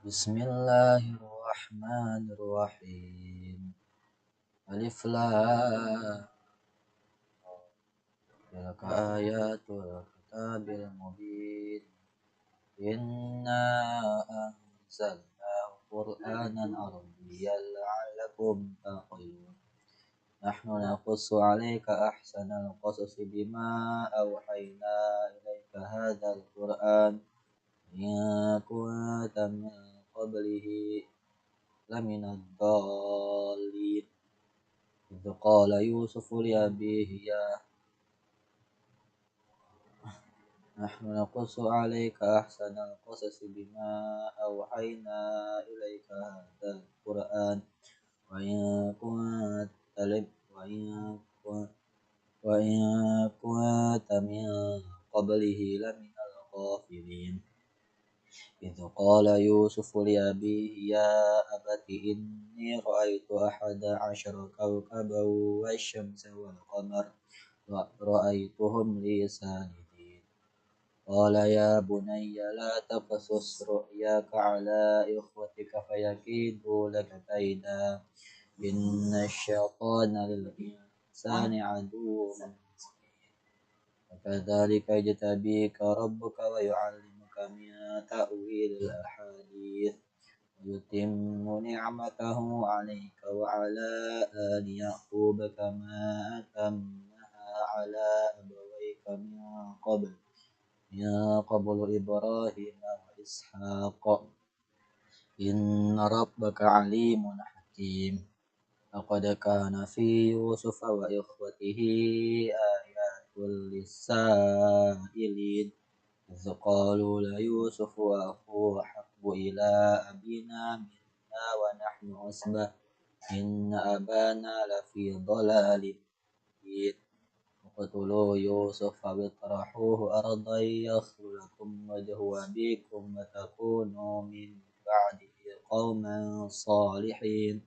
بسم الله الرحمن الرحيم. ألف لام. تلك آيات الكتاب المبين. إنا أنزلناه قرآنا عربيا لعلكم تعقلون. نحن نقص عليك أحسن القصص بما أوحينا إليك هذا القرآن إن كنت من قبله لمن الضالين. إذ قال يوسف لأبيه نحن نقص عليك أحسن القصص بما أوحينا إليك هذا القرآن وإن كنت وإن كنت من قبله لمن الغافلين. إذ قال يوسف لأبيه يا أبت إني رأيت 11 كوكبا والشمس والقمر رأيتهم لي ساجدين. قال يا بني لا تقصص رؤياك على إخوتك فيكيدوا لك كيدا إن الشيطان للإنسان عدو مبين. وكذلك يجتبيك ربك ويعلمك من تأويل الأحاديث ويتم نعمته عليك وعلى آل يعقوب كما أتمها على أبويك من قبل إبراهيم وإسحاق إن ربك عليم حكيم. لقد كان في يوسف وإخوته آيات للسائلين إذ قالوا ليوسف وأخوه أحب إلى أبينا منا ونحن عصبة إن أبانا لفي ضلال مبين. اقتلوا يوسف واطرحوه أرضا يخل لكم وجه أبيكم وتكونوا من بعده قوما صالحين.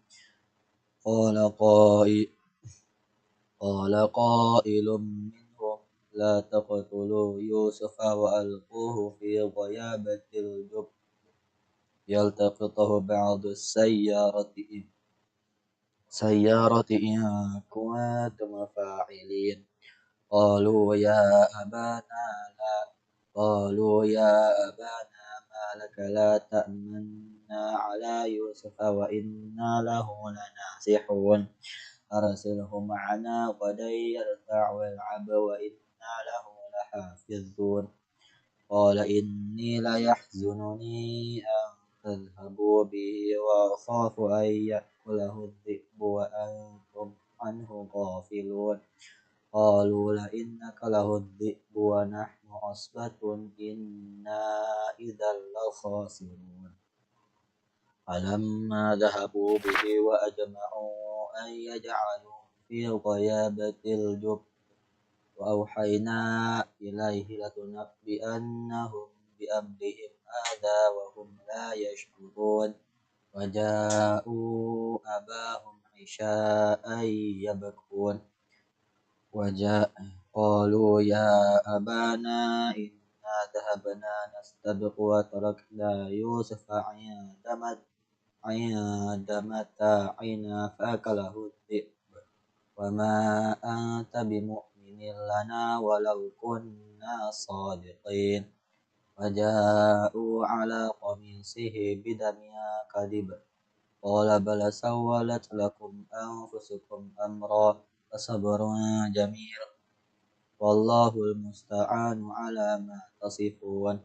قال قائل منهم لا تقتلوا يوسف وألقوه في غيابة الجب يلتقطه بعض السيارة إن كنتم فاعلين. قالوا يا أبانا ما لك لا تأمنا على يوسف وإنا له لناصحون أرسله معنا غدا يرتع ويلعب وإنا له لحافظون. قال إني ليحزنني أن تذهبوا به وأخاف أن يأكله الذئب وأنتم عنه غافلون. قالوا لئنك له الذئب ونحن عصبة إنا إذا لخاسرون. فلما ذهبوا به وأجمعوا أن يجعلوا في غيابة الجب وأوحينا إليه لتنبئنهم بأمرهم هذا وهم لا يشعرون. وجاءوا أباهم عشاء يبكون قالوا يا أبانا إنا ذهبنا نستبق وتركنا يوسف عند متاعنا فأكله الذئب وما أنت بمؤمن لنا ولو كنا صادقين. وجاءوا على قميصه بدم كذب قال بل سولت لكم أنفسكم أمرا فصبر جميل والله المستعان على ما تصفون.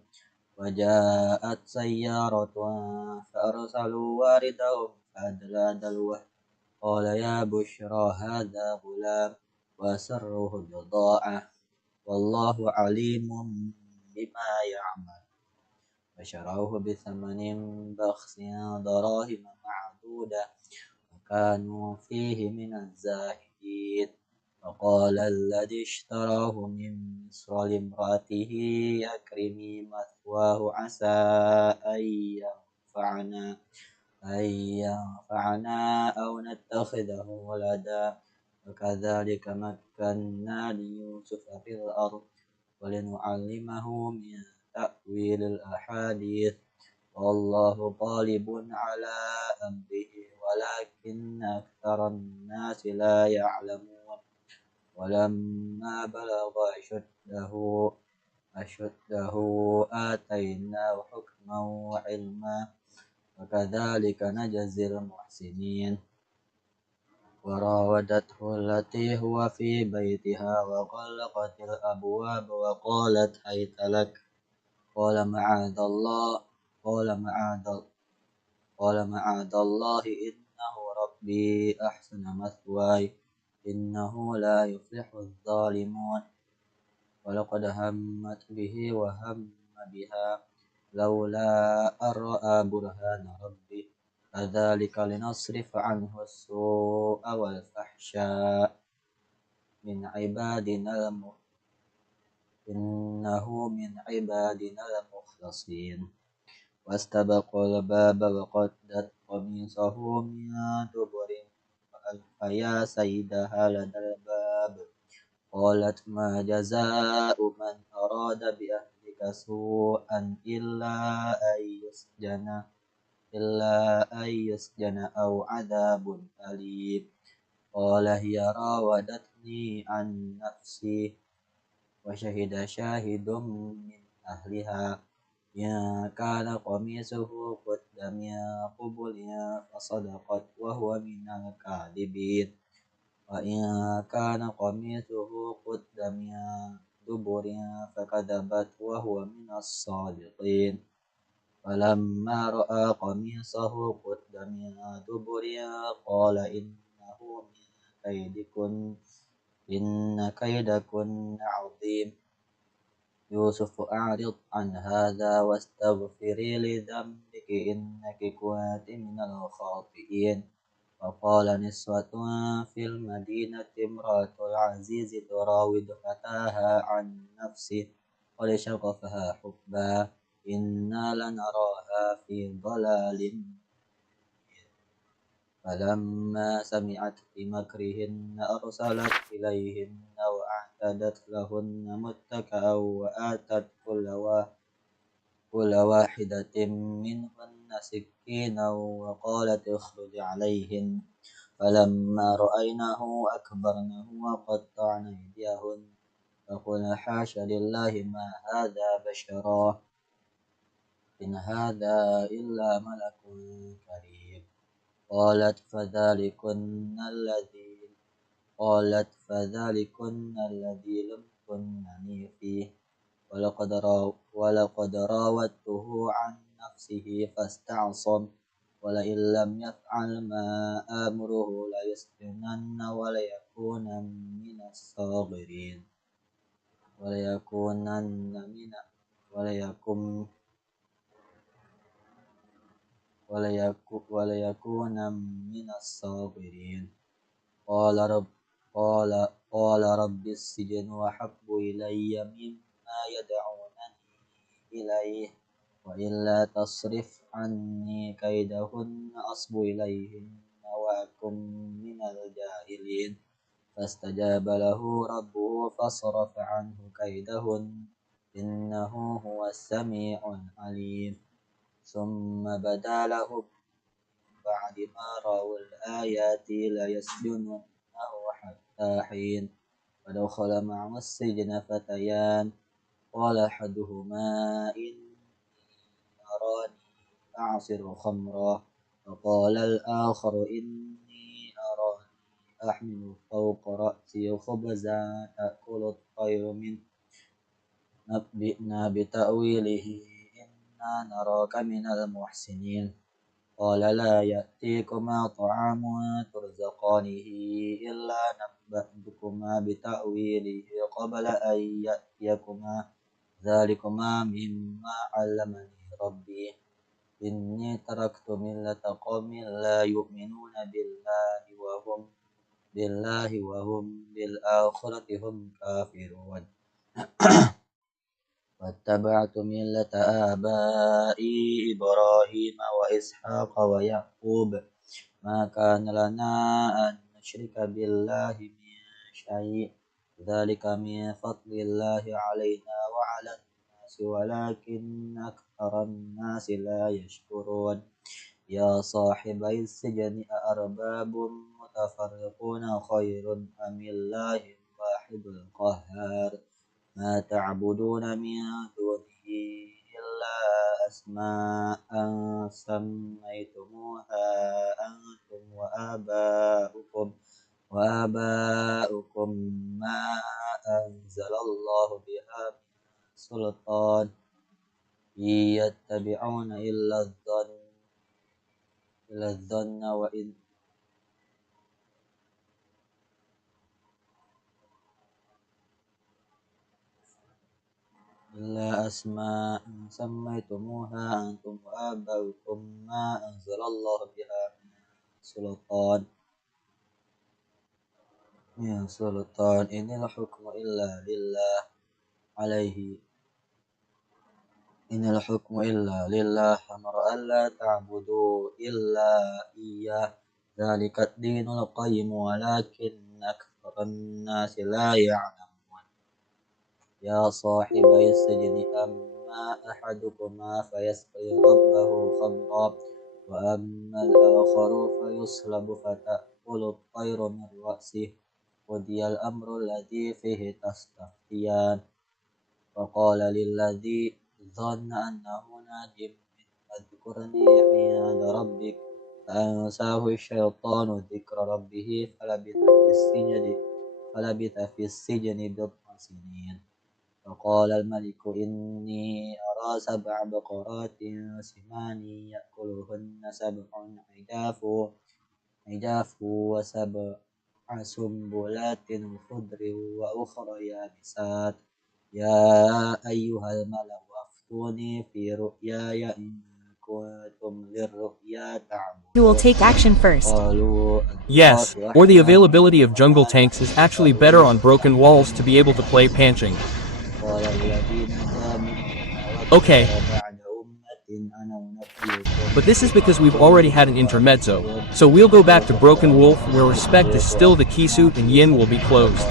وجاءت سيارة فأرسلوا واردهم فأدلى دلوه قال يا بشرى هذا غلام وأسروه بضاعة والله عليم بما يعمل. فشروه بثمن بخس دراهم معدودة وكانوا فيه من الزاهدين. وقال الذي اشتراه من مصر لامرأته أكرمي مثواه عسى أن ينفعنا أو نتخذه ولدا وكذلك مكنا ليوسف في الأرض ولنعلمه من تأويل الأحاديث والله غالب على أمره ولكن أكثر الناس لا يعلمون ولما بلغ أشده آتيناه حكما وعلما وكذلك نجزي المحسنين وراودته التي هو في بيتها وغلقت الأبواب وقالت هيت لك قال معاذ الله قال معاذ معاذ الله إنه ربي أحسن مثواي إنه لا يفلح الظالمون ولقد همت به وهم بها لولا أن رأى برهان ربه كذلك لنصرف عنه السوء والفحشاء من عبادنا إنه من عبادنا المخلصين واستبق الباب وقدت قميصه من دبر وألف يا سيدها لدى الباب قالت ما جزاء من أراد بأهلك سوءا إلا أن يسجن أو عذاب أليم قال هي راودتني عن نفسي وشهد شاهد من أهلها إن كان قميصه قد من قبل فصدقت وهو من الكاذبين وإن كان قميصه قد من دبر فكذبت وهو من الصادقين فلما رأى قميصه قد من دبر قال إنه من كيدكن إن كيدكن عظيم يوسف أعرض عن هذا واستغفري لذنبك إنك كنت من الخاطئين وقال نسوة في المدينة امرأة العزيز تراود فتاها عن نفسه قد شغفها حبا إنا لنراها في ضلال فلما سمعت بمكرهن أرسلت إليهن وأعتدت لهن متكئا وآتت كل واحدة منهن سكينا وقالت اخرج عليهن فلما رأينه أكبرنه وقطعن أيديهن فقلن حاش لله ما هذا بشرا إن هذا إلا ملك كريم قالت فذلكن الذي لمتنني فيه ولقد راودته عن نفسه فاستعصم ولئن لم يفعل ما آمره ليسجنن وليكون من الصاغرين قال رب السجن أحب إلي مما يدعونني إليه وإلا تصرف عني كيدهن أصب إليهن وأكن من الجاهلين فاستجاب له ربه فصرف عنه كيدهن إنه هو السميع العليم ثم بدا لهم بعد ما رأوا الآيات ليسجننه حتى حين فدخل معه السجن فتيان قال أحدهما إني أراني أعصر خمرا وقال الآخر إني أراني أحمل فوق رأسي خبزا تأكل الطير منه نبئنا بتأويله إنا نراك من المحسنين قال لا يأتيكما طعام ترزقانه إلا نبأتكما بتأويله قبل أن يأتيكما ذلكما مما علمني ربي إني تركت ملة قوم لا يؤمنون بالله وهم بالآخرة هم كافرون واتبعت ملة آبائي إبراهيم وإسحاق ويعقوب ما كان لنا أن نشرك بالله من شيء ذلك من فضل الله علينا وعلى الناس ولكن أكثر الناس لا يشكرون يا صاحبي السجن أأرباب متفرقون خير أم الله الواحد القهار ما تعبدون من دونه إلا أسماء سميتموها أنتم وآباؤكم ما أنزل الله بها من سلطان إن يتبعون إلا الظن وإن إلا أسماء سميتموها أنتم وآباؤكم ما أنزل الله بها من سلطان إن الحكم إلا لله عليه إن الحكم إلا لله أمر ألا تعبدوا إلا إياه ذلك الدين القيم ولكن أكثر الناس لا يعلمون يا صاحبي السجن أما أحدكما فيسقي ربه خمرا وأما الآخر فيصلب فتأكل الطير من رأسه قضي الأمر الذي فيه تستفتيان فقال للذي ظن أنه ناج اذكرني عند ربك فأنساه الشيطان ذكر ربه فلبث في السجن بضع سنين فقال الملك إني أرى 7 بقرات سمان يأكلهن 7 عجاف و7 سنبلات خضر وأخرى يابسات يا أيها الملأ أفتوني في رؤياي إن كنتم للرؤيا You will take action تعبدون first. قالوا Yes, or the availability of jungle tanks is actually better on broken walls to be able to play panching. قال الذي نجا منهما Okay. وذكر بعد أمة أنا أنبئكم But this is because we've already had an intermezzo, so we'll go back to Broken Wolf where respect is still the key suit and yin will be closed.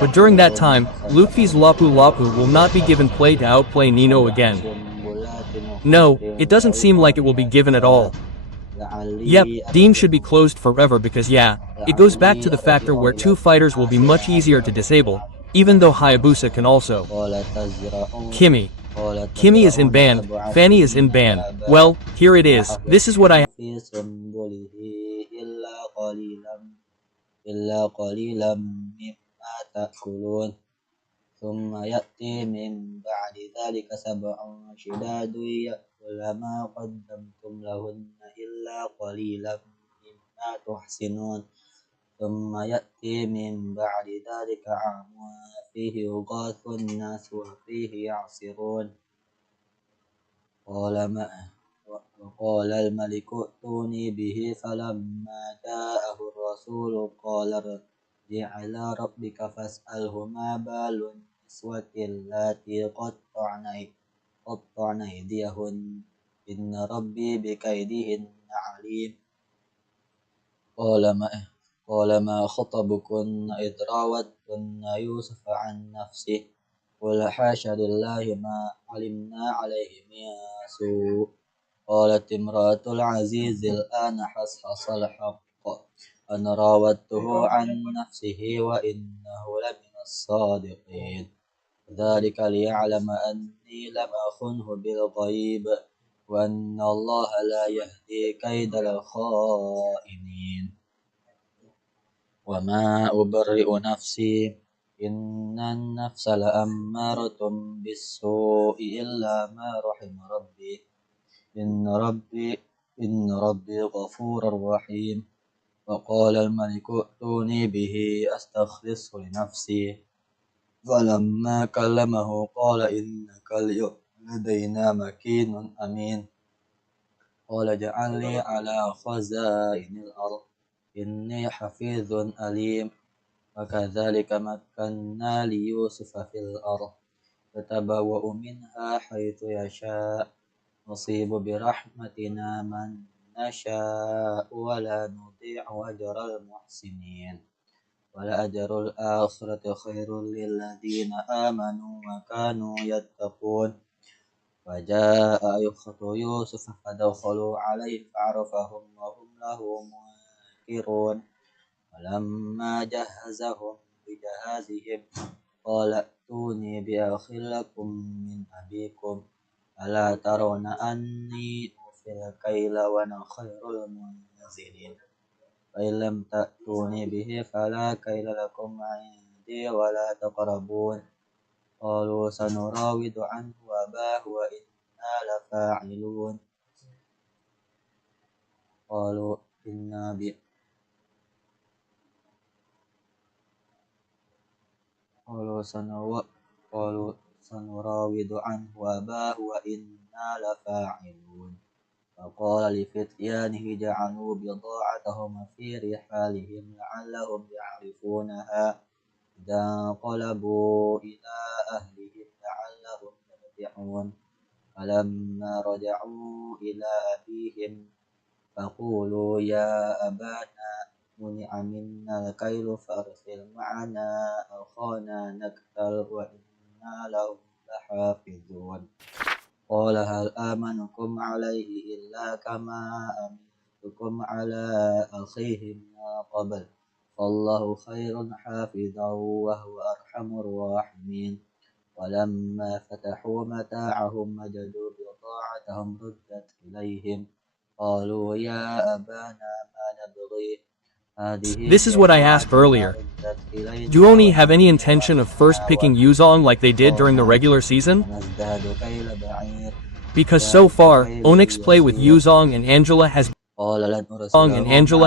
But during that time, Luffy's Lapu Lapu will not be given play to outplay Nino again. No, it doesn't seem like it will be given at all. Yep, Deem should be closed forever because yeah, it goes back to the factor where 2 fighters will be much easier to disable, even though Hayabusa can also. Kimmy. Kimmy is in band, Fanny is in band. Well, here it is, this is what I إلا قليلا مما تأكلون ثم يأتي من بعد ذلك 7 شداد يأكل ما قدمتم لهن إلا قليلا مما تحسنون ثم يأتي من بعد ذلك عام فيه يغاث الناس وفيه يعصرون وقال الملك ائتوني به فلما جاءه الرسول قال ارجع إلى ربك فاسأله ما بال النسوة اللاتي قطعن أيديهن إن ربي بكيدهن عليم قال ما خطبكن إذ راوتن يوسف عن نفسه قل حاش لله ما علمنا عليه من سوء قالت امرأة العزيز الآن حصحص الحق أنا راودته عن نفسه وإنه لمن الصادقين ذلك ليعلم أني لم أخنه بالغيب وأن الله لا يهدي كيد الخائنين وما أبرئ نفسي إن النفس لأمارة بالسوء إلا ما رحم ربي إن ربي غفور رحيم وقال الملك ائتوني به أستخلصه لنفسي فلما كلمه قال إنك اليوم لدينا مكين أمين قال اجعل لي على خزائن الأرض إني حفيظ أليم وكذلك مكنا ليوسف في الأرض يتبوأ منها حيث يشاء نصيب برحمتنا من نشاء ولا نضيع أجر المحسنين ولأجر الآخرة خير للذين آمنوا وكانوا يتقون وجاء أخت يوسف فدخلوا عليه فعرفهم وهم له منكرون ولما جهزهم بجهازهم قال ائتوني بأخ لكم من أبيكم ألا ترون أني أوفي الكيل وأنا خير المنزلين فإن لم تأتوني به فلا كيل لكم عندي ولا تقربون قالوا سنراود عنه أباه وإنا لفاعلون قالوا سنراود عنه أباه وإنا لفاعلون فقال لفتيانه جعلوا بضاعتهم في رحالهم لعلهم يعرفونها إذا انقلبوا إلى أهلهم لعلهم يرجعون فلما رجعوا إلى أبيهم فقولوا يا أبانا منع منا الكيل فأرسل معنا أخانا نكتل وإنا له لحافظون قال هل آمنكم عليه إلا كما أمنتكم على أخيه من قبل فالله خير حافظا وهو أرحم الراحمين ولما فتحوا متاعهم وجدوا بضاعتهم ردت إليهم قالوا يا أبانا ما نبغي This is what I asked earlier. Do Oni have any intention of first picking Yuzong like they did during the regular season? Because so far, Onyx play with Yuzong and Angela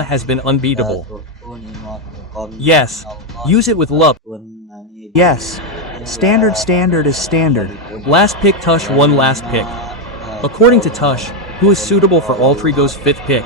has been unbeatable. Yes, use it with love. Yes. Standard is standard. Last pick Tush, one last pick. According to Tush, who is suitable for Altrigo's 5th pick?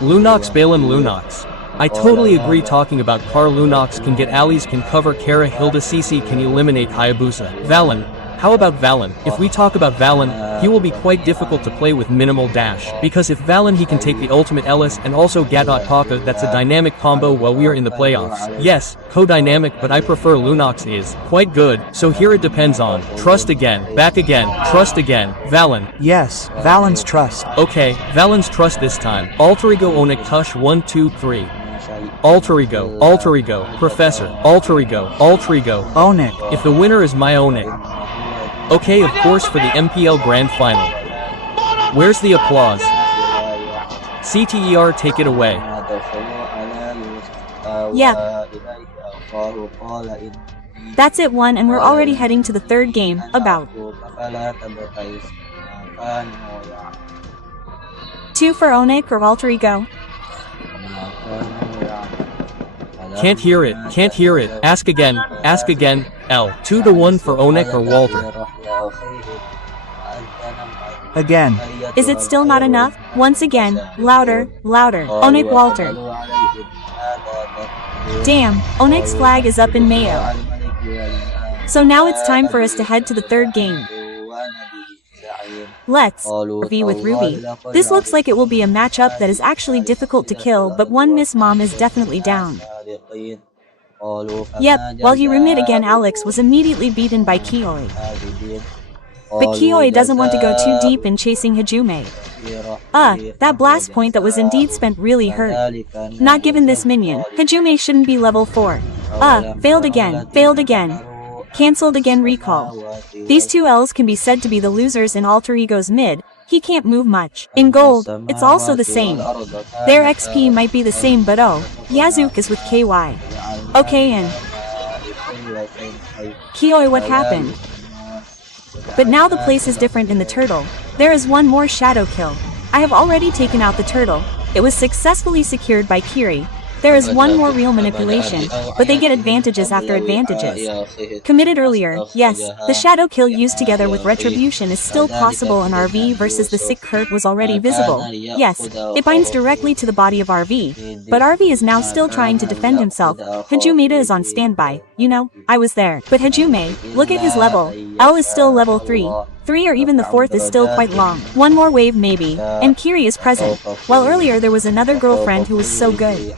Lunox Balin Lunox. I totally agree. Talking about Car Lunox can get alleys, can cover Kara Hilda CC, can eliminate Hayabusa. Valen. How about Valen? If we talk about Valen, he will be quite difficult to play with minimal dash. Because if Valen he can take the ultimate Ellis and also Gadot Paka, that's a dynamic combo while we are in the playoffs. Yes, co-dynamic, but I prefer Lunox is quite good, so here it depends on trust again, back again, trust again, Valen. Yes, Valen's trust. Okay, Valen's trust this time. Alter Ego Onik Tush 1 2 3. Alter Ego, Professor, Alter Ego, Onik. If the winner is my Onik. Okay, of course, for the MPL Grand Final. Where's the applause? CTER, take it away. Yeah. That's it, one, and we're already heading to the third game. About 2 for Onik or Alter Ego. Can't hear it. Ask again. L. 2 to 1 for Onik or Walter. Again. Is it still not enough? Once again, louder. Onik Walter. Damn, Onik's flag is up in Mayo. So now it's time for us to head to the third game. Let's V with Ruby. This looks like it will be a matchup that is actually difficult to kill, but one Miss Mom is definitely down. Yep, while he remit again, Alex was immediately beaten by Kioi. But Kioi doesn't want to go too deep in chasing Hajume. That blast point that was indeed spent really hurt. Not given this minion, Hajume shouldn't be level 4. Failed again. Cancelled again, recall. These two L's can be said to be the losers in Alter Ego's mid. He can't move much. In gold, it's also the same. Their XP might be the same, but Yazuk is with KY. Okay, and Kioi, what happened? But now the place is different in the turtle. There is one more shadow kill. I have already taken out the turtle. It was successfully secured by Kiri. There is one more real manipulation, but they get advantages after advantages. Committed earlier, yes, the shadow kill used together with retribution is still possible, and RV versus the sick Kurt was already visible. Yes, it binds directly to the body of RV, but RV is now still trying to defend himself. Hajumeda is on standby. You know, I was there. But Hajume, look at his level. L is still level 3. 3 or even the 4th is still quite long. One more wave maybe, and Kiri is present. While earlier there was another girlfriend who was so good.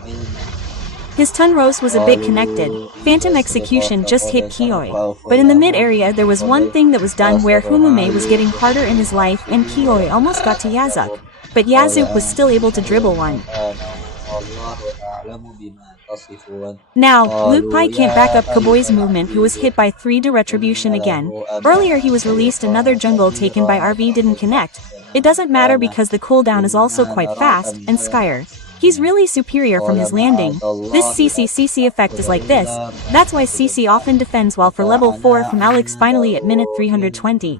His ton roast was a bit connected. Phantom execution just hit Kioi. But in the mid area there was one thing that was done where Humume was getting harder in his life and Kioi almost got to Yazuk. But Yazuk was still able to dribble one. Now, Luke Pai can't back up Kaboy's movement who was hit by 3 to retribution again. Earlier he was released another jungle taken by RV didn't connect. It doesn't matter because the cooldown is also quite fast, and Skyer. He's really superior from his landing. This CC effect is like this. That's why CC often defends well for level 4 from Alex finally at minute 320.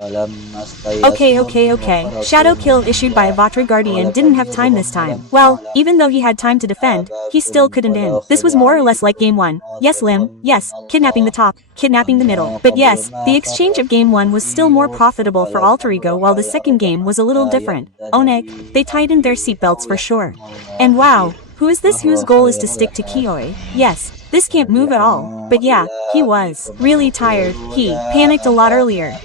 Okay. Shadow kill issued by Avatra Guardian didn't have time this time. Well, even though he had time to defend, he still couldn't in. This was more or less like game 1. Yes Lim, yes, kidnapping the top, kidnapping the middle. But yes, the exchange of game 1 was still more profitable for Alter Ego while the second game was a little different. Onek, they tightened their seatbelts for sure. And wow, who is this whose goal is to stick to Kioi? Yes, this can't move at all. But yeah, he was really tired. He panicked a lot earlier.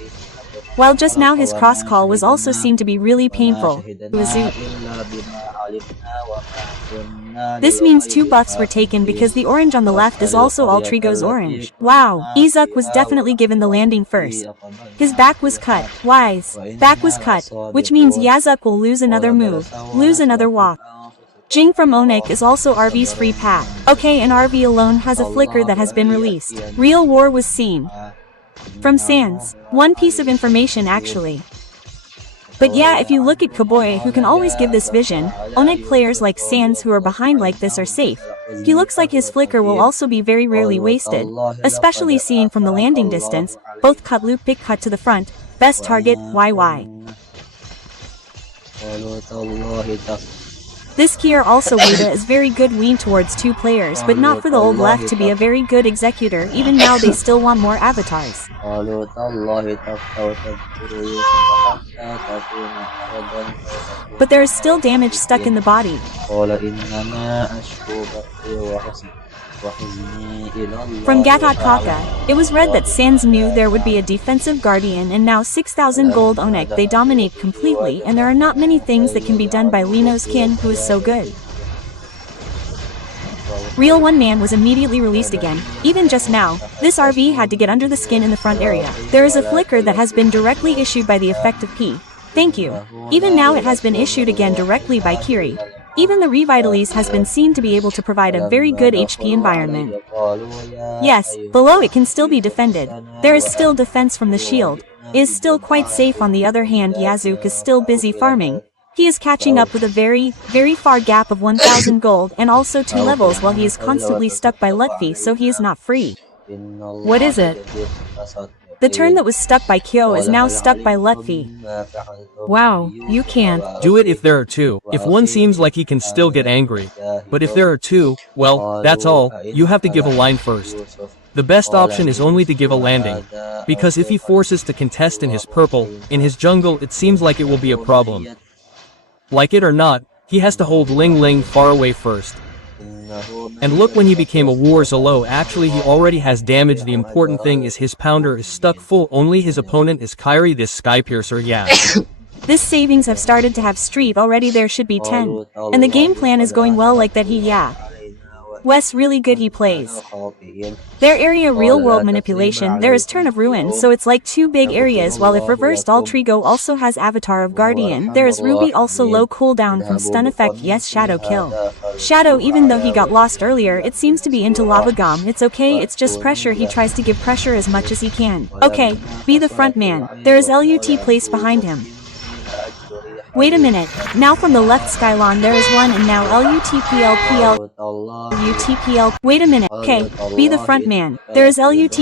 While just now his cross call was also seen to be really painful. This means 2 buffs were taken because the orange on the left is also Alter Ego's orange. Wow, Izuk was definitely given the landing first. His back was cut. Wise. Back was cut, which means Yazuk will lose another move, lose another walk. Jing from Onek is also RV's free path. Okay, and RV alone has a flicker that has been released. Real war was seen. From Sans. One piece of information actually. But yeah, if you look at Kaboy who can always give this vision, Onek players like Sans who are behind like this are safe. He looks like his flicker will also be very rarely wasted, especially seeing from the landing distance, both cut loop pick cut to the front, best target, YY. This gear also Wada is very good lean towards 2 players but not for the old left to be a very good executor even now they still want more avatars. But there is still damage stuck in the body. From Gatot Kaka, it was read that Sans knew there would be a defensive guardian and now 6,000 gold Onek they dominate completely and there are not many things that can be done by Lino's kin who is so good. Real one man was immediately released again. Even just now, this RV had to get under the skin in the front area. There is a flicker that has been directly issued by the effect of P. Thank you. Even now it has been issued again directly by Kiri. Even the Revitalize has been seen to be able to provide a very good HP environment. Yes, below it can still be defended. There is still defense from the shield. It is still quite safe. On the other hand, Yazuk is still busy farming. He is catching up with a very far gap of 1,000 gold and also 2 levels while he is constantly stuck by Lutfi so he is not free. What is it? The turn that was stuck by Kyo is now stuck by Lutfi. Wow, you can't. Do it if there are 2. If one seems like he can still get angry. But if there are 2, well, that's all, you have to give a line first. The best option is only to give a landing. Because if he forces to contest in his purple, in his jungle it seems like it will be a problem. Like it or not, he has to hold Ling Ling far away first. And look, when he became a War Zolo, actually he already has damage. The important thing is his pounder is stuck full, only his opponent is Kyrie this Skypiercer, yeah. This savings have started to have street already, there should be 10. And the game plan is going well like that yeah. Wes really good he plays. Their area real world manipulation, there is Turn of Ruin so it's like 2 big areas while if reversed Alter Ego also has Avatar of Guardian, there is Ruby also low cooldown from stun effect yes Shadow kill. Shadow even though he got lost earlier it seems to be into Lava Gom, it's okay it's just pressure he tries to give pressure as much as he can. Okay, be the front man, there is LUT placed behind him. Wait a minute, now from the left Skylon there is one and now LUTPL. Wait a minute, okay, be the front man, there is LUT.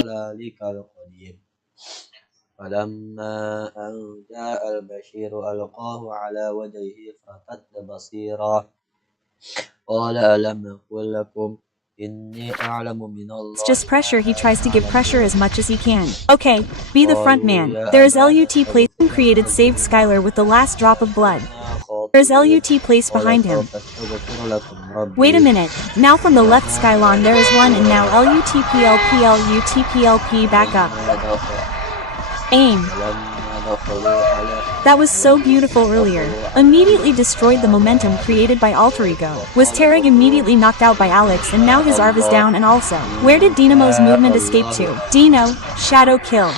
It's just pressure he tries to give pressure as much as he can. Okay, be the front man, there is LUT placed created saved Skylar with the last drop of blood. There is LUT placed behind him. Wait a minute, now from the left Skylon there is one and now LUTPLP back up. Aim. That was so beautiful earlier. Immediately destroyed the momentum created by Alter Ego. Was Tarek immediately knocked out by Alex and now his ARV is down and also. Where did Dinamo's movement escape to? Dino, shadow kill.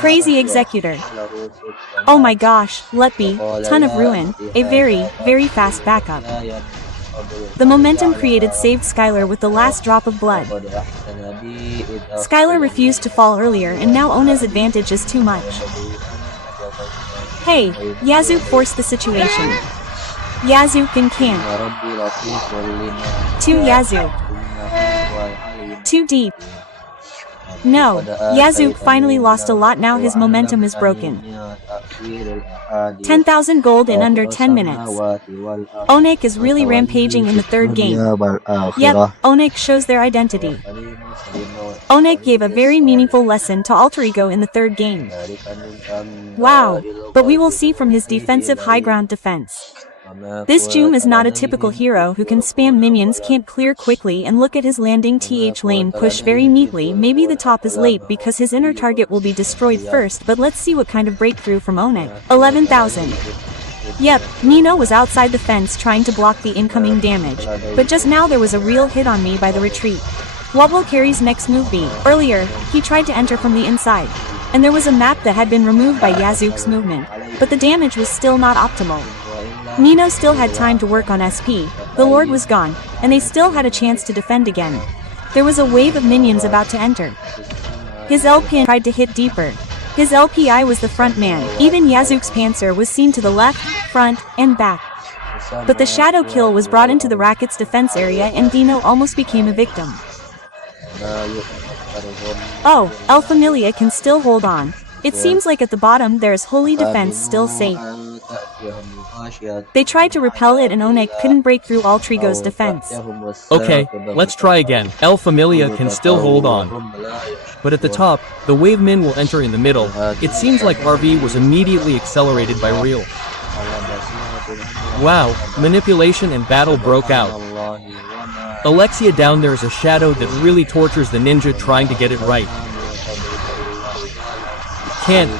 Crazy executor. Oh my gosh, Letby, ton of ruin, a very, very fast backup. The momentum created saved Skylar with the last drop of blood. Skylar refused to fall earlier and now Ona's advantage is too much. Hey, Yazoo forced the situation. Yazoo can camp. Too Yazoo. Too deep. No, Yazoo finally lost a lot now his momentum is broken. 10,000 gold in under 10 minutes. Onik is really rampaging in the third game. Yep, Onik shows their identity. Onik gave a very meaningful lesson to Alter Ego in the third game. Wow, but we will see from his defensive high ground defense. This Jum is not a typical hero who can spam minions can't clear quickly and look at his landing th lane push very neatly. Maybe the top is late because his inner target will be destroyed first, but let's see what kind of breakthrough from Onik. 11,000. Yep, Nino was outside the fence trying to block the incoming damage, but just now there was a real hit on me by the retreat. What will Carrie's next move be? Earlier, he tried to enter from the inside, and there was a map that had been removed by Yazuk's movement, but the damage was still not optimal. Nino still had time to work on SP, the Lord was gone, and they still had a chance to defend again. There was a wave of minions about to enter. His LP tried to hit deeper. His LPI was the front man, even Yazuk's Panzer was seen to the left, front, and back. But the shadow kill was brought into the Racket's defense area and Dino almost became a victim. Oh, El Familia can still hold on. It seems like at the bottom there's Holy Defense still safe. They tried to repel it and Onik couldn't break through Altrigo's defense. Okay, let's try again. El Familia can still hold on. But at the top, the wave min will enter in the middle. It seems like RV was immediately accelerated by Real. Wow, manipulation and battle broke out. Alexia down there is a shadow that really tortures the ninja trying to get it right. Can't.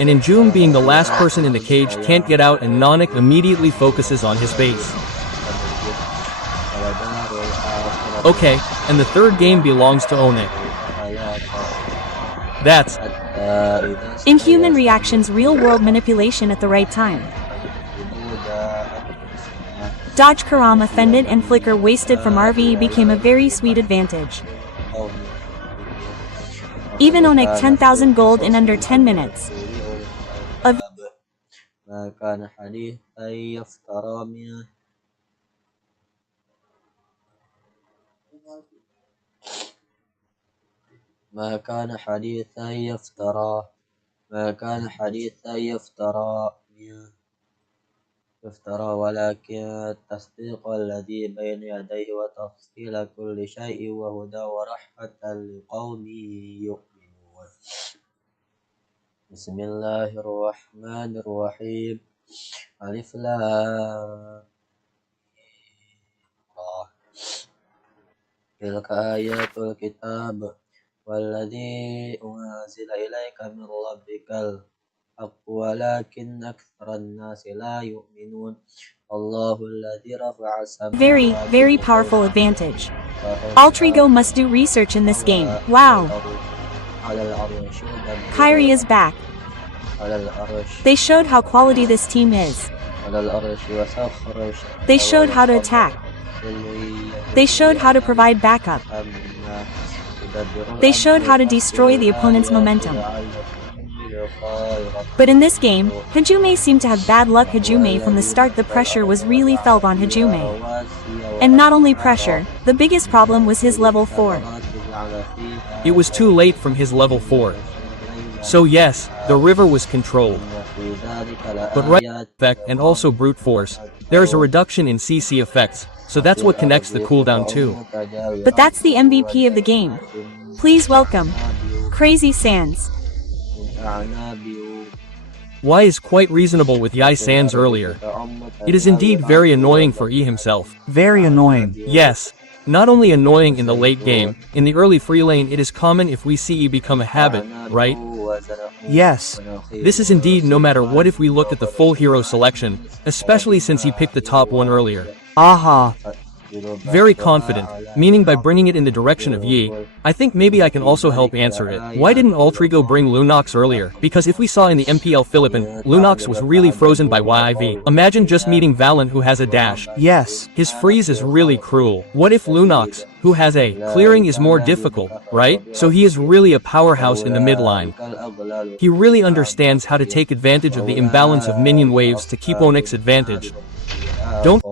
And Injum being the last person in the cage can't get out and Nanak immediately focuses on his base. Okay, and the third game belongs to Onik. That's Inhuman reactions, real-world manipulation at the right time. Dodge Karam offended and flicker wasted from RV became a very sweet advantage. Even Onik 10,000 gold in under 10 minutes. ما كان حديثا يفترى ولكن تصديق الذي بين يديه وتفصيل كل شيء وهدى ورحمة لقوم يؤمنون. بسم الله الرحمن الرحيم. ألف لام را. تلك آيات الكتاب والذي أنزل إليك من ربك الحق ولكن أكثر الناس لا يؤمنون. الله الذي رفع السماوات. Very powerful advantage. Altrigo must do research in this game. Wow. Kyrie is back. They showed how quality this team is. They showed how to attack. They showed how to provide backup. They showed how to destroy the opponent's momentum. But in this game, Hajime seemed to have bad luck. Hajime from the start the pressure was really felt on Hajime. And not only pressure, the biggest problem was his level 4. It was too late from his level 4. So yes, the river was controlled. But right effect and also brute force, there is a reduction in CC effects, so that's what connects the cooldown too. But that's the MVP of the game. Please welcome Crazy Sans. Y is quite reasonable with Yai Sans earlier. It is indeed very annoying for E himself. Very annoying. Yes. Not only annoying in the late game, in the early free lane it is common if we see E become a habit, right? Yes. This is indeed no matter what if we looked at the full hero selection, especially since he picked the top one earlier. Aha. Very confident, meaning by bringing it in the direction of Yi, I think maybe I can also help answer it. Why didn't Altrigo bring Lunox earlier? Because if we saw in the MPL Philippine, Lunox was really frozen by YIV. Imagine just meeting Valen who has a dash. Yes. His freeze is really cruel. What if Lunox, who has a clearing is more difficult, right? So he is really a powerhouse in the mid line. He really understands how to take advantage of the imbalance of minion waves to keep Onyx advantage. Don't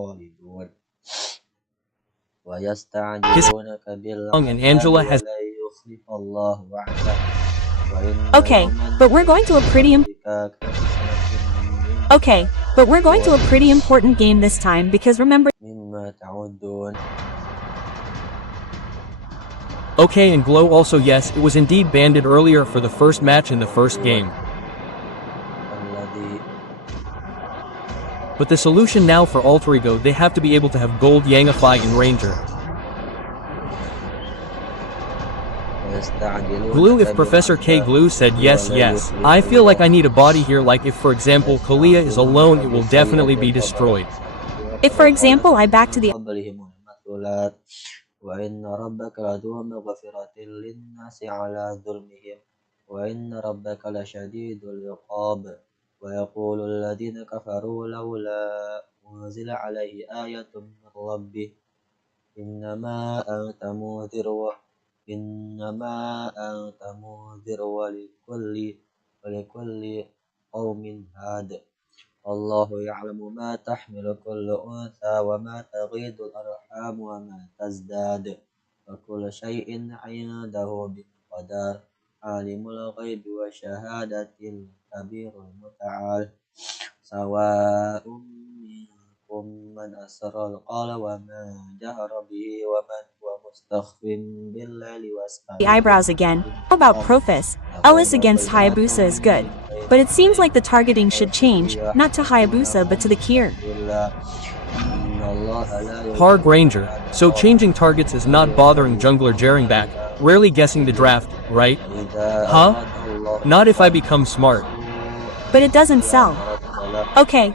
and Angela has Okay, but we're going to a pretty important game this time because remember. Okay, and Glow also, yes, it was indeed banded earlier for the first match in the first game. But the solution now for Alter Ego, they have to be able to have Gold Yangify in Ranger. Glue, if Professor K Glue said yes. I feel like I need a body here, like if for example Kalia is alone, it will definitely be destroyed. If for example I back to the وإن ربك لذو مغفرة للناس على ظلمهم وإن ربك لشديد العقاب ويقول الذين كفروا لولا أنزل عليه آية من ربه إنما أنت منذر ولكل قوم هاد الله يعلم ما تحمل كل أنثى وما تغيض الأرحام وما تزداد وكل شيء عنده بقدر عالم الغيب وشهادة الكبير المتعال سواء منكم من أسر القول ومن جهر به ومن هو مستخف بالليل وسارب eyebrows again. How about Profis? Ellis against Hayabusa is good. But it seems like the targeting should change, not to Hayabusa but to the Kier. Parg Ranger, so changing targets is not bothering jungler Jeringback, rarely guessing the draft, right? Huh? Not if I become smart. But it doesn't sell. Okay.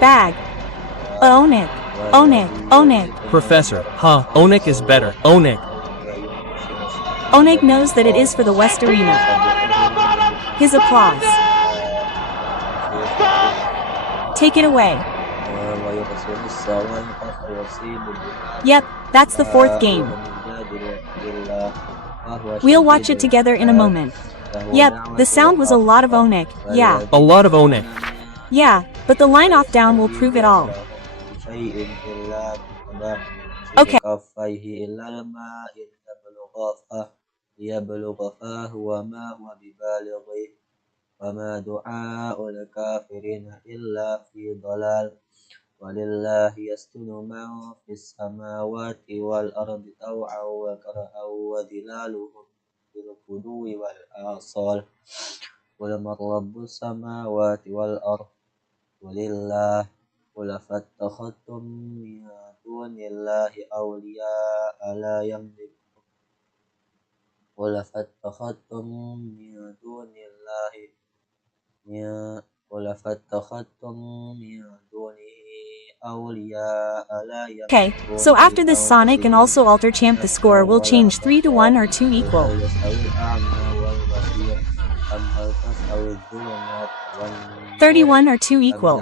Bag. Onik. Professor, Onik is better, Onik. Onik knows that it is for the West Arena. His applause. Take it away. Yep, that's the fourth game. We'll watch it together in a moment. Yep, the sound was a lot of Onik, yeah. A lot of Onik. Yeah, but the line off down will prove it all. Okay. وما دعاء الكافرين إلا في ضلال ولله يسجد من في السماوات والأرض طوعا وكرها وظلالهم بالغدو والآصال قل من رب السماوات والأرض ولله قل فاتخذتم من دون الله أولياء لا يملكون قل فاتخذتم من دون الله Okay, so after this Sonic and also Alter Champ the score will change 3-1 or 2 equal. 31 or 2 equal.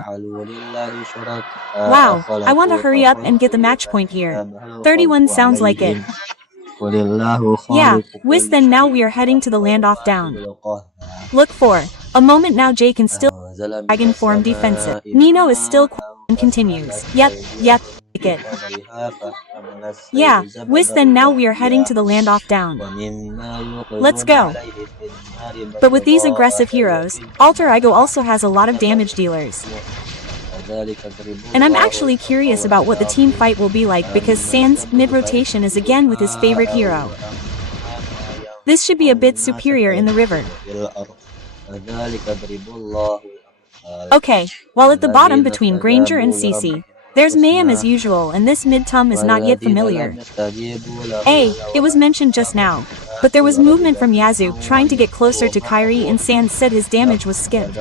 Wow, I want to hurry up and get the match point here. 31 sounds like it. Yeah, Wiz, then now we are heading to the land off down. Look for a moment now. Jay can still dragon form defensive. Nino is still and continues. Yep, take it. Yeah, Wiz, then now we are heading to the land off down. Let's go. But with these aggressive heroes, Alter Ego also has a lot of damage dealers. And I'm actually curious about what the team fight will be like because Sans mid-rotation is again with his favorite hero. This should be a bit superior in the river. Okay, while at the bottom between Granger and CC, There's mayhem as usual and this mid-tum is not yet familiar. It was mentioned just now. But there was movement from Yazoo trying to get closer to Kyrie and Sans said his damage was skipped.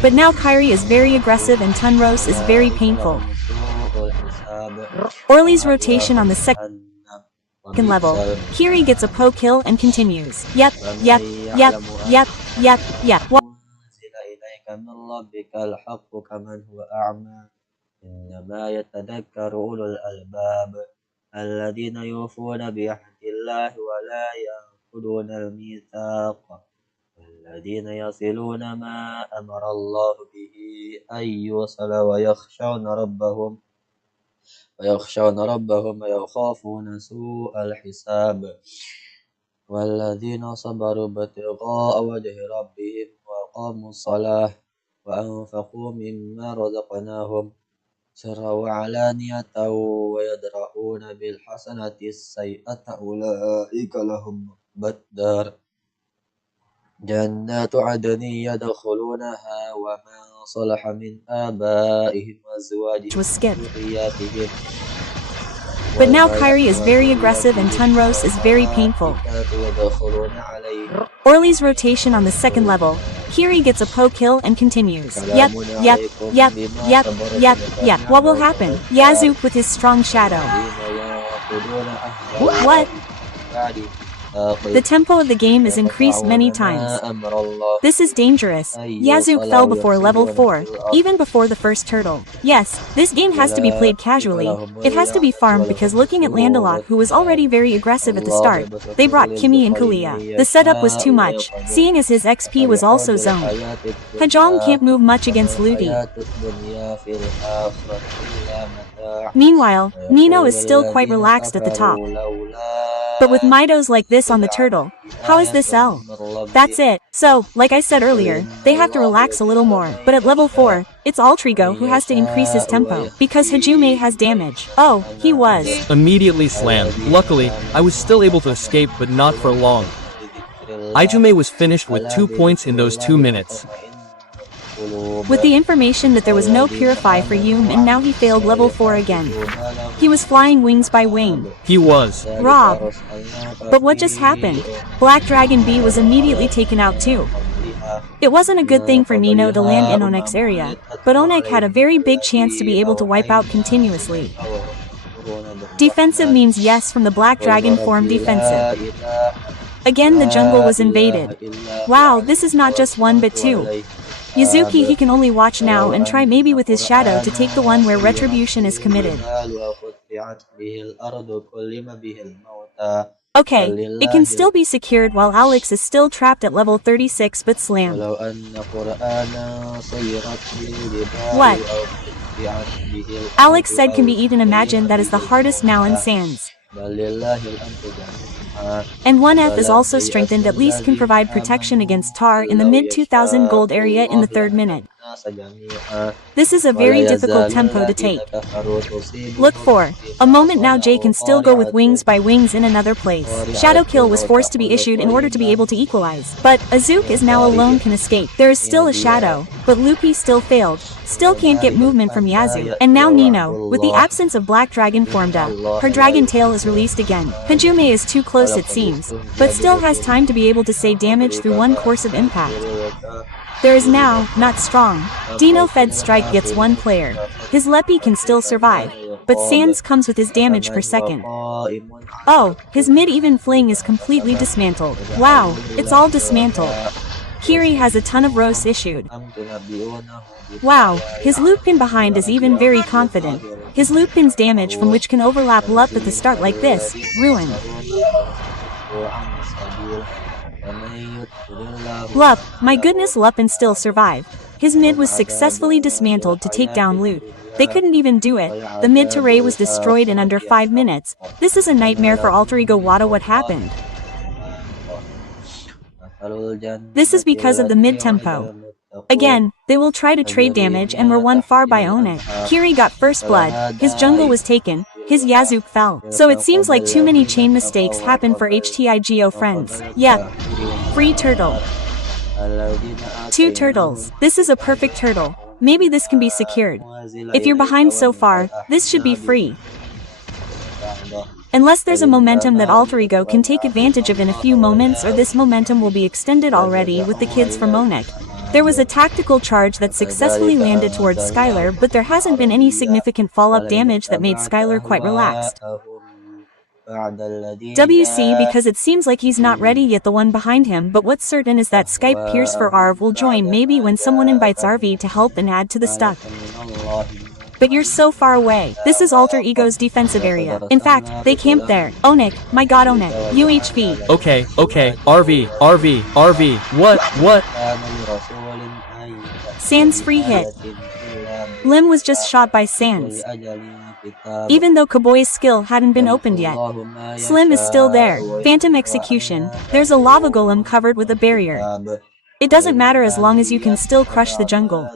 But now Kyrie is very aggressive and Tunros is very painful. Orly's rotation on the second level. Kiri gets a po kill and continues. Yep. إنما يتذكر أولو الألباب الذين يوفون بعهد الله ولا ينقضون الميثاق والذين يصلون ما أمر الله به أن يوصل ويخشون ربهم ويخافون سوء الحساب والذين صبروا ابتغاء وجه ربهم وأقاموا الصلاة وأنفقوا مما رزقناهم سرا وعلانية ويدرؤون بالحسنة السيئة أولئك لهم عقبى الدار جنات عدن يدخلونها ومن صلح من آبائهم وأزواجهم وذرياتهم. But now Kyrie is very aggressive and Tunros is very painful. Orly's rotation on the second level. Kiri gets a po kill and continues. Yep. What will happen? Yazoo with his strong shadow. What? The tempo of the game is increased many times. This is dangerous. Yazoo fell before level 4, even before the first turtle. Yes, this game has to be played casually. It has to be farmed because looking at Landalot who was already very aggressive at the start, they brought Kimmy and Kulia. The setup was too much, seeing as his XP was also zoned. Hajong can't move much against Ludi. Meanwhile, Nino is still quite relaxed at the top. But with Mitos like this on the turtle, how is this L? That's it. So, like I said earlier, they have to relax a little more. But at level 4, it's Altrigo who has to increase his tempo, because Hajume has damage. Oh, he was immediately slammed. Luckily, I was still able to escape but not for long. Hajume was finished with 2 points in those 2 minutes. With the information that there was no Purify for Yum and now he failed level 4 again. He was flying wings by wing. He was. Rob. But what just happened? Black Dragon B was immediately taken out too. It wasn't a good thing for Nino to land in Onek's area, but Onek had a very big chance to be able to wipe out continuously. Defensive means yes from the Black Dragon form defensive. Again the jungle was invaded. Wow, this is not just 1 but 2. Yuzuki he can only watch now and try maybe with his shadow to take the one where retribution is committed. Okay, it can still be secured while Alex is still trapped at level 36 but slammed. What? Alex said can be even imagined that is the hardest now in Sans. And 1F is also strengthened at least can provide protection against Tar in the mid 2000 gold area in the 3rd minute. This is a very difficult tempo to take. Look for a moment now Jay can still go with wings by wings in another place. Shadow kill was forced to be issued in order to be able to equalize. But Azuk is now alone can escape. There is still a shadow, but Lupi still failed. Still can't get movement from Yazoo. And now Nino, with the absence of Black Dragon formed up, her dragon tail is released again. Hajume is too close it seems, but still has time to be able to say damage through one course of impact. There is now, not strong. Dino Fed Strike gets 1 player. His Lepi can still survive, but Sans comes with his damage per second. Oh, his mid-even fling is completely dismantled. Wow, it's all dismantled. Kiri has a ton of roast issued. Wow, his loop pin behind is even very confident. His loop pin's damage from which can overlap Lup at the start like this, ruined. Lup, my goodness Lupin still survive. His mid was successfully dismantled to take down loot. They couldn't even do it. The mid terrain was destroyed in under 5 minutes. This is a nightmare for Alter Ego Wada. What happened? This is because of the mid tempo. Again, they will try to trade damage and were won far by Onek. Kiri got first blood, his jungle was taken, his Yazuk fell. So it seems like too many chain mistakes happen for HTIGO friends. Yep. Free turtle. 2 turtles. This is a perfect turtle. maybe this can be secured. If you're behind so far, this should be free. Unless there's a momentum that Alter Ego can take advantage of in a few moments, or this momentum will be extended already with the kids from Onek. There was a tactical charge that successfully landed towards Skylar, but there hasn't been any significant follow-up damage that made Skylar quite relaxed. WC, because it seems like he's not ready yet, the one behind him, but what's certain is that Skype Pierce for Arv will join maybe when someone invites RV to help and add to the stuff. But you're so far away. This is Alter Ego's defensive area. In fact, they camped there. Onek, my god Onek, UHV. Okay, RV, what? Sans free hit. Lim was just shot by Sans. Even though Kaboy's skill hadn't been opened yet. Slim is still there. Phantom execution. There's a lava golem covered with a barrier. It doesn't matter as long as you can still crush the jungle.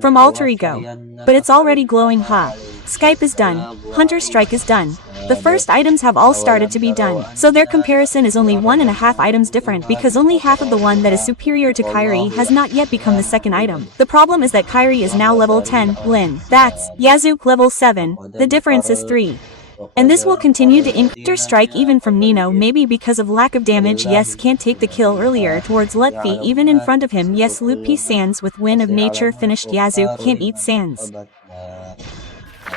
From Alter Ego. But it's already glowing hot. Skype is done. Hunter Strike is done. The first items have all started to be done. So their comparison is only 1.5 items different, because only half of the one that is superior to Kyrie has not yet become the second item. The problem is that Kyrie is now level 10, Lin. That's Yazuk level 7. The difference is 3. And this will continue to increase strike even from Nino, maybe because of lack of damage. Yes, can't take the kill earlier towards Lutfi even in front of him. Yes, Lupi Sans with Win of Nature finished. Yazuk can't eat Sans.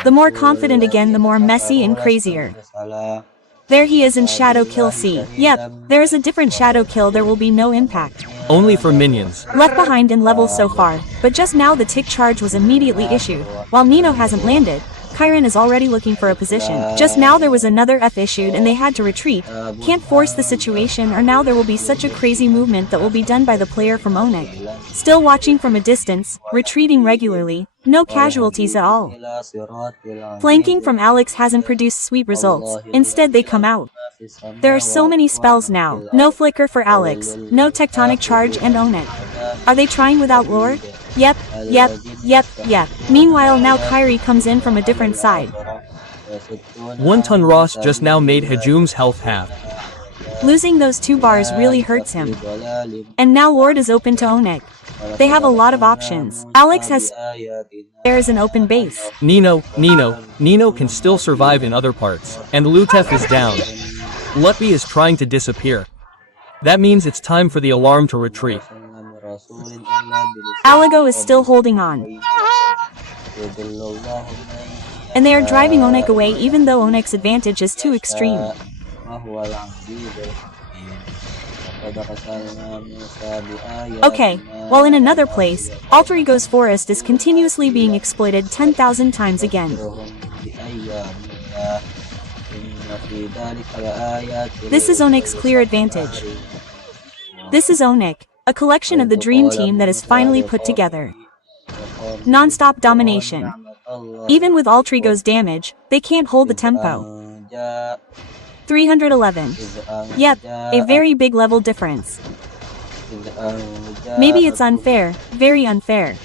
The more confident again, the more messy and crazier. There he is in Shadow Kill C. Yep, there is a different Shadow Kill, there will be no impact. Only for minions. Left behind in level so far, but just now the tick charge was immediately issued. While Nino hasn't landed, Kyron is already looking for a position. Just now there was another F issued and they had to retreat. Can't force the situation, or now there will be such a crazy movement that will be done by the player from Onek. Still watching from a distance, retreating regularly, no casualties at all. Flanking from Alex hasn't produced sweet results, instead they come out. There are so many spells now. No flicker for Alex, no tectonic charge and Onek. Are they trying without Lord? Yep. Meanwhile now Kyrie comes in from a different side. 1 ton Ross just now made Hajum's health half. Losing those 2 bars really hurts him. And now Lord is open to Onek. They have a lot of options. Alex has there is an open base. Nino can still survive in other parts. And Lutef is down. Lutfi is trying to disappear. That means it's time for the alarm to retreat. Alago is still holding on. And they are driving Onek away even though Onek's advantage is too extreme. Okay, while in another place, Alter Ego's forest is continuously being exploited 10,000 times again. This is Onek's clear advantage. This is Onek, a collection of the dream team that is finally put together. Non-stop domination. Even with Alter Ego's damage, they can't hold the tempo. 311. Yep, a very big level difference. Maybe it's unfair, very unfair.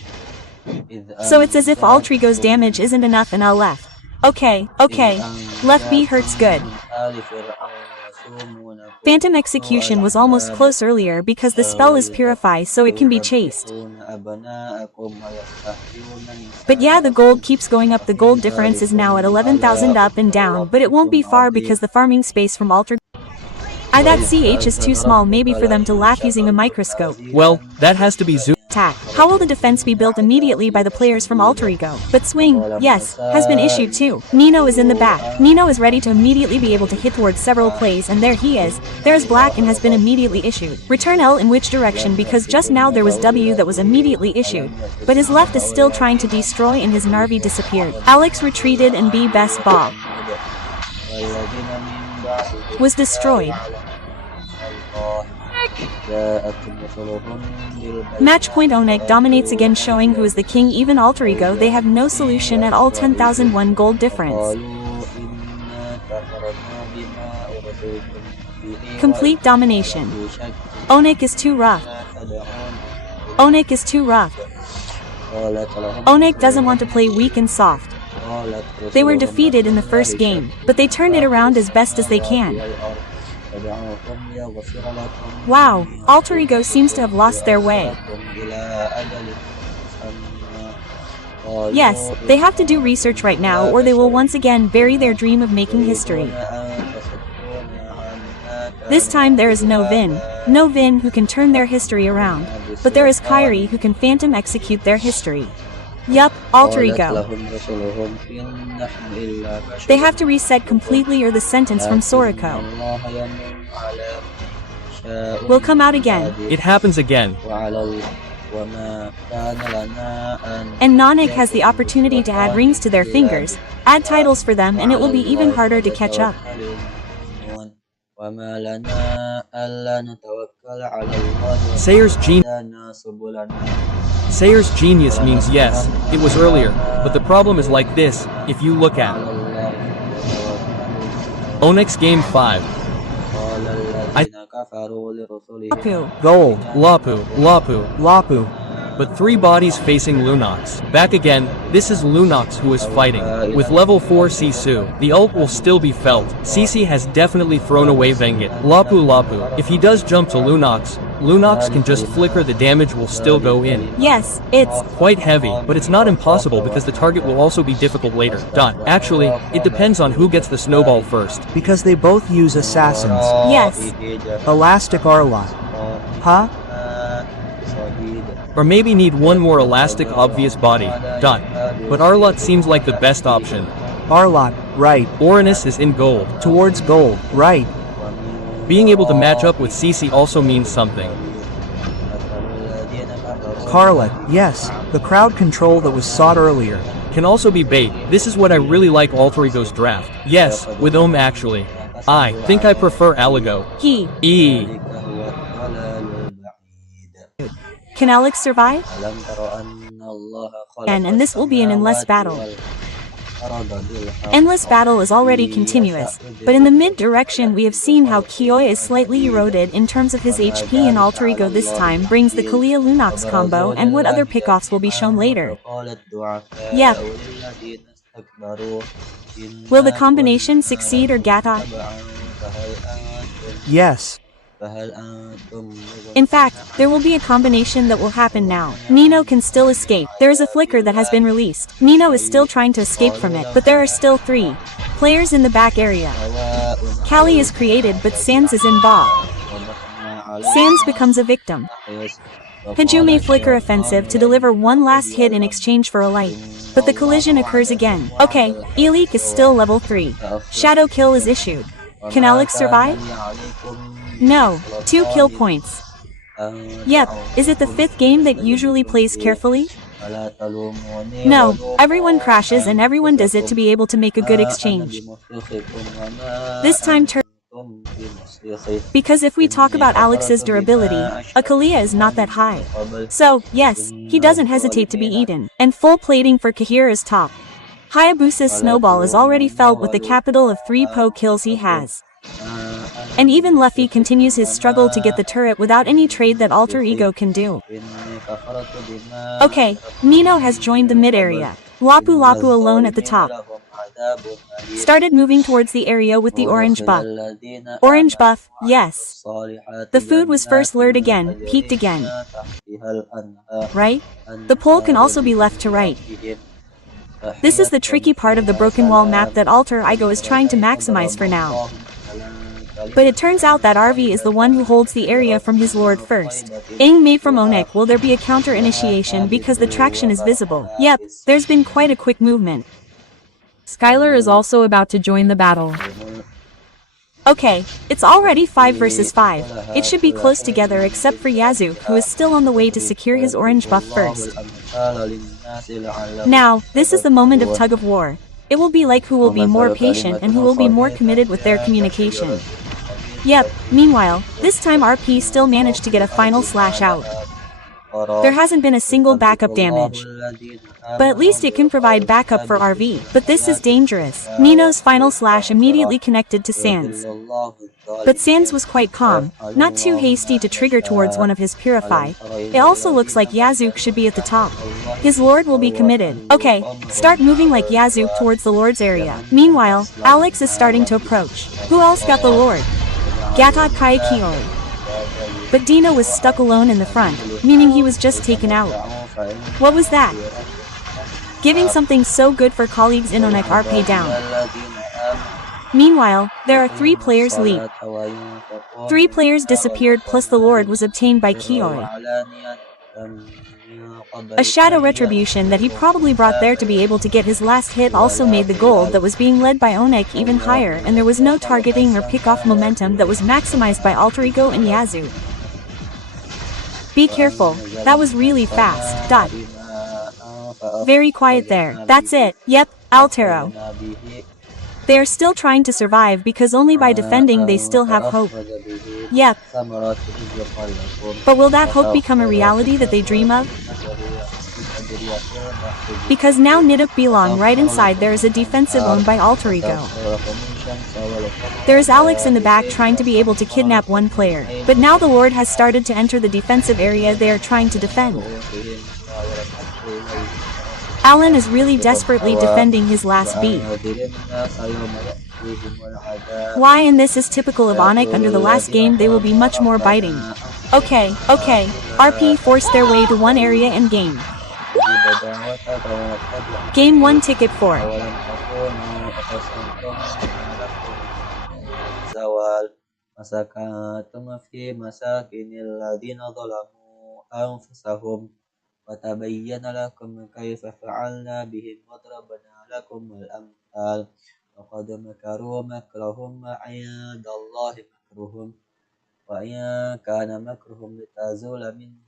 So it's as if Alter Ego's damage isn't enough and I'll left. Okay. Left B hurts good. Phantom execution was almost close earlier because the spell is purify, so it can be chased. But yeah, the gold keeps going up. The gold difference is now at 11,000 up and down, but it won't be far because the farming space from Alter that CH is too small maybe for them to laugh using a microscope. Well, that has to be zoom. How will the defense be built immediately by the players from Alter Ego? But swing, yes, has been issued too. Nino is in the back. Nino is ready to immediately be able to hit towards several plays, and there he is. There's black and has been immediately issued. Return L in which direction, because just now there was W that was immediately issued. But his left is still trying to destroy and his Narvi disappeared. Alex retreated and B best ball was destroyed. Match point Onek dominates again, showing who is the king. Even Alter Ego, they have no solution at all. 10,001 gold difference. Complete domination. Onek is too rough. Onek is too rough. Onek doesn't want to play weak and soft. They were defeated in the first game, but they turned it around as best as they can. Wow, Alter Ego seems to have lost their way. Yes, they have to do research right now or they will once again bury their dream of making history. This time there is no Vin who can turn their history around. But there is Kyrie who can phantom execute their history. Yup, alter ego. They have to reset completely or the sentence from Soriko will come out again. It happens again. And Nanak has the opportunity to add rings to their fingers, add titles for them, and it will be even harder to catch up. Sayer's genius means yes, it was earlier, but the problem is like this, if you look at Onyx Game 5. Gold. Lapu. But 3 bodies facing Lunox. Back again, this is Lunox who is fighting. With level 4 Sisu, the ult will still be felt. CC has definitely thrown away Venget. Lapu. If he does jump to Lunox can just flicker, the damage will still go in. Yes, it's quite heavy, but it's not impossible because the target will also be difficult later. Actually, it depends on who gets the snowball first. Because they both use assassins. Yes. Elastic Arlot. Huh? Or maybe need one more elastic obvious body. But Arlot seems like the best option. Arlot, right. Orinus is in gold. Towards gold, right. Being able to match up with CC also means something. Carlet, yes, the crowd control that was sought earlier. Can also be bait. This is what I really like Alter Ego's draft. Yes, with actually. I think I prefer Aligo. Can Alex survive? And this will be an endless battle. Endless battle is already continuous, but in the mid-direction we have seen how Kioi is slightly eroded in terms of his HP, and Alter Ego this time brings the Kalia Lunox combo, and what other pickoffs will be shown later. Yep. Will the combination succeed or Gata? Yes. In fact, there will be a combination that will happen now. Nino can still escape. There is a flicker that has been released. Nino is still trying to escape from it, but there are still 3 players in the back area. Kali is created, but Sans is in Ba. Sans becomes a victim. Hajime flicker offensive to deliver one last hit in exchange for a light. But the collision occurs again. Okay, Elik is still level 3. Shadow kill is issued. Can Alex survive? No, 2 kill points. Yep, is it the 5th game that usually plays carefully? No, everyone crashes and everyone does it to be able to make a good exchange. This time because if we talk about Alex's durability, Akalia is not that high. So, yes, he doesn't hesitate to be eaten. And full plating for Kahir is top. Hayabusa's snowball is already felt with the capital of 3 po kills he has. And even Luffy continues his struggle to get the turret without any trade that Alter Ego can do. Okay, Nino has joined the mid area. Lapu alone at the top. Started moving towards the area with the orange buff. Orange buff, yes. The food was first lured again, peaked again. Right? The pole can also be left to right. This is the tricky part of the broken wall map that Alter Ego is trying to maximize for now. But it turns out that RV is the one who holds the area from his lord first. Aang made from Onek, will there be a counter initiation because the traction is visible? Yep, there's been quite a quick movement. Skylar is also about to join the battle. Okay, it's already 5 versus 5. It should be close together except for Yazuk, who is still on the way to secure his orange buff first. Now, this is the moment of tug of war. It will be like who will be more patient and who will be more committed with their communication. Yep, meanwhile, this time RP still managed to get a final slash out. There hasn't been a single backup damage. But at least it can provide backup for RV. But this is dangerous. Nino's final slash immediately connected to Sans. But Sans was quite calm, not too hasty to trigger towards one of his Purify. It also looks like Yazuk should be at the top. His lord will be committed. Okay, start moving like Yazuk towards the lord's area. Meanwhile, Alex is starting to approach. Who else got the lord? Gatot Kai Kioi. But Dino was stuck alone in the front, meaning he was just taken out. What was that? Giving something so good for colleagues in Onek are paid down. Meanwhile, there are 3 players leap. 3 players disappeared plus the Lord was obtained by Kioi. A shadow retribution that he probably brought there to be able to get his last hit also made the gold that was being led by Onek even higher, and there was no targeting or pick-off momentum that was maximized by Alter Ego and Yazoo. Be careful, that was really fast. Dot. Very quiet there. That's it. Yep, Altero. They are still trying to survive because only by defending they still have hope. Yep. But will that hope become a reality that they dream of? Because now Nidup belong right inside there is a defensive owned by Alter Ego. There is Alex in the back trying to be able to kidnap one player, but now the Lord has started to enter the defensive area they are trying to defend. Alan is really desperately defending his last beat. Why, and this is typical of Onek. Under the last game they will be much more biting. Okay. RP forced their way to one area and game. Game 1 ticket 4. وتبين لكم كيف فعلنا بهم وضربنا لكم الأمثال وقد مكروا مكرهم عند الله مكرهم وإن كان مكرهم لتزول منه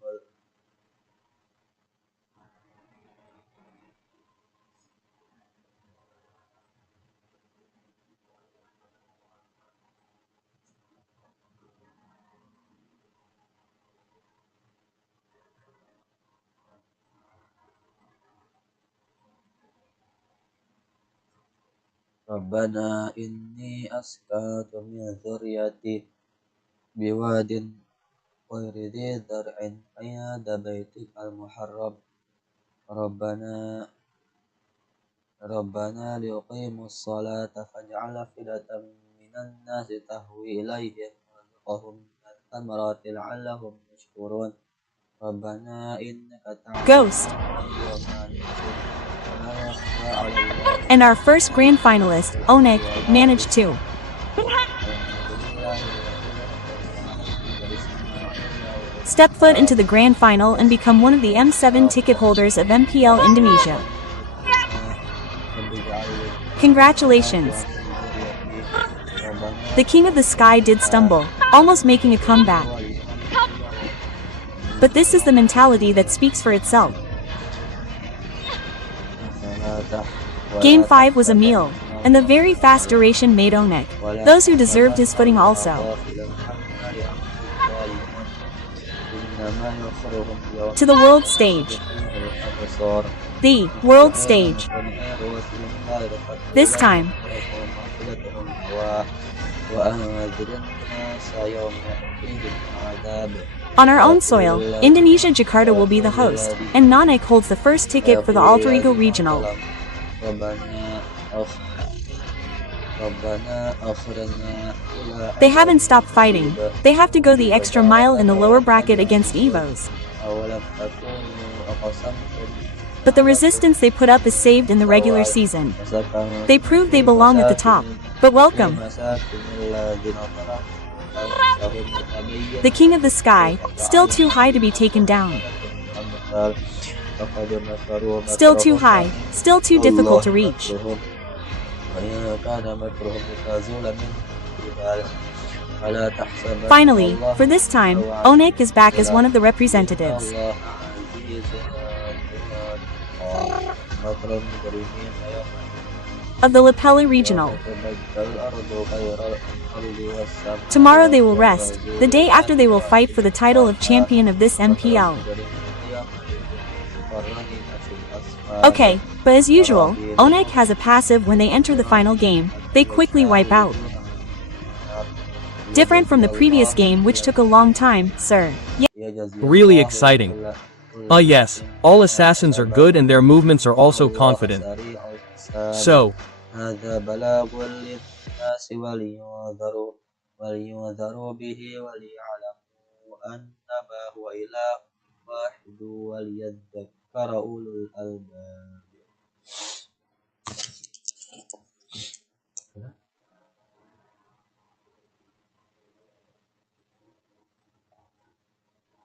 ربنا إني أسكنت من ذريتي بواد غير ذي زرع عند بيتك المحرم ربنا ليقيموا الصلاة فاجعل أفئدة من الناس تهوي إليهم وارزقهم من الثمرات لعلهم يشكرون ربنا إنك تعلم Ghost. And our first grand finalist, Onek, managed to step foot into the grand final and become one of the M7 ticket holders of MPL Indonesia. Congratulations! The King of the Sky did stumble, almost making a comeback. But this is the mentality that speaks for itself. Game 5 was a meal, and the very fast duration made Onek those who deserved his footing also. To the world stage. The world stage. This time. On our own soil, Indonesia Jakarta will be the host, and Nanek holds the first ticket for the Alter Ego Regional. They haven't stopped fighting. They have to go the extra mile in the lower bracket against Evos. But the resistance they put up is saved in the regular season. They prove they belong at the top. But welcome. The King of the Sky, still too high to be taken down. Still too high, still too difficult to reach. Finally, for this time, Onek is back as one of the representatives of the Lapella Regional. Tomorrow they will rest, the day after they will fight for the title of champion of this MPL. Okay, but as usual, Onek has a passive when they enter the final game, they quickly wipe out. Different from the previous game which took a long time, sir. Really exciting. Yes, all assassins are good and their movements are also confident. So, ولينذروا به وليعلموا أنما هو إله واحد وليذكر أولو الألباب